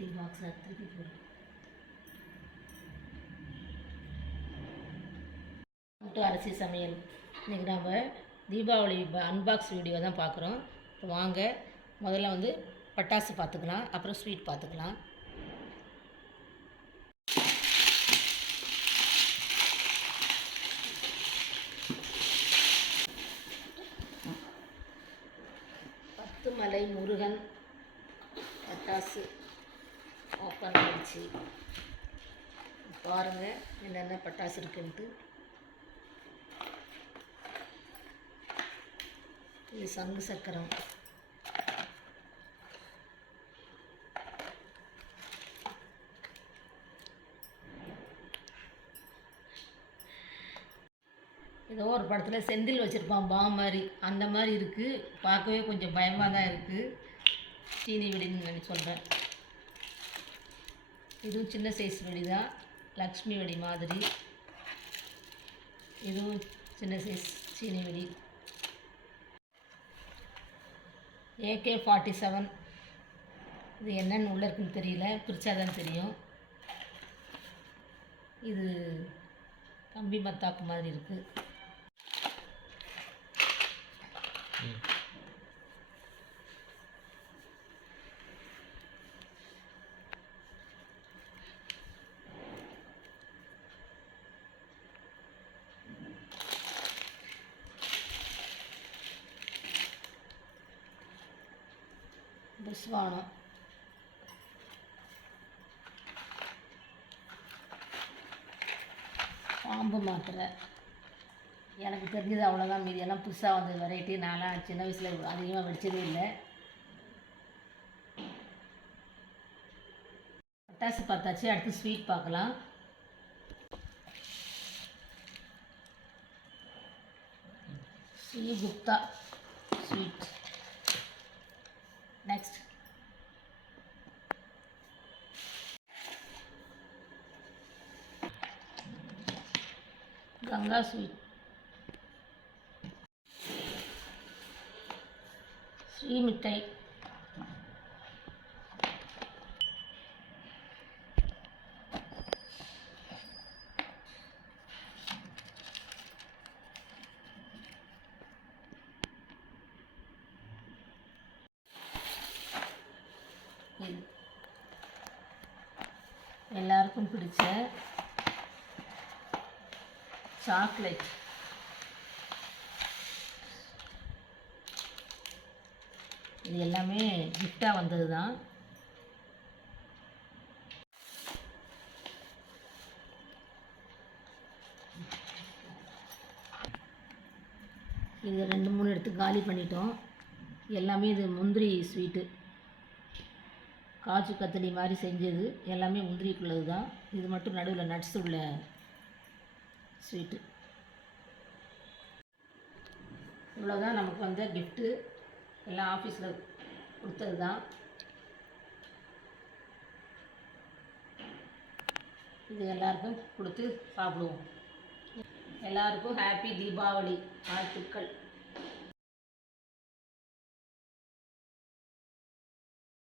Tea பாக்ஸில் திருப்பி போடுறேன். அரிசி சமையல் இன்றைக்கி நம்ம தீபாவளி அன்பாக்ஸ் வீடியோ தான் பார்க்குறோம். வாங்க முதல்ல வந்து பட்டாசு பார்த்துக்கலாம், அப்புறம் ஸ்வீட் பார்த்துக்கலாம். பத்துமலை முருகன் பட்டாசு ஓப்பன் ஆகிடுச்சு. பாருங்கள் என்னென்ன பட்டாசு இருக்குன்ட்டு. இது சங்கு சக்கரம், ஏதோ ஒரு படத்தில் செந்தில் வச்சுருப்பான் பாம் மாதிரி, அந்த மாதிரி இருக்குது. பார்க்கவே கொஞ்சம் பயமாக தான் இருக்குது. சீனி வெடின்னு நான் சொல்கிறேன். இதுவும் சின்ன சைஸ் வெடி தான், லக்ஷ்மி வெடி மாதிரி. இதுவும் சின்ன சைஸ் சீனி வெடி. AK-47 இது என்னென்னு உள்ளே இருக்குன்னு தெரியல, பிரித்தா தான் தெரியும். இது கம்பி மத்தாப்பு மாதிரி இருக்குது. புஸ்வானம், பாம்பு மாத்திரை. எனக்கு தெரிஞ்சது அவ்வளோதான். மீதியெல்லாம் புதுசாக வந்தது வெரைட்டி. நான்லாம் சின்ன வயசில் அதிகமாக வெடிச்சதே இல்லை. பட்டாசு பார்த்தாச்சு, அடுத்து ஸ்வீட் பார்க்கலாம். Srigupta sweet. Next Ganga sweet, Sri Mittai, எல்லாருக்கும் பிடிச்ச சாக்லேட். இது எல்லாமே கிஃப்டாக வந்தது தான். இது 2-3 எடுத்து காலி பண்ணிட்டோம். எல்லாமே இது முந்திரி ஸ்வீட்டு, காஜு கத்தலி மாதிரி செஞ்சது. எல்லாமே முந்திரிக்குள்ளது தான். இது மட்டும் நடுவில் நட்ஸ் உள்ள ஸ்வீட்டு. இவ்வளோதான் நமக்கு வந்த கிஃப்ட்டு. எல்லாம் ஆஃபீஸில் கொடுத்தது தான். இது எல்லாருக்கும் கொடுத்து சாப்பிடுவோம். எல்லாருக்கும் ஹாப்பி தீபாவளி வாழ்த்துக்கள்.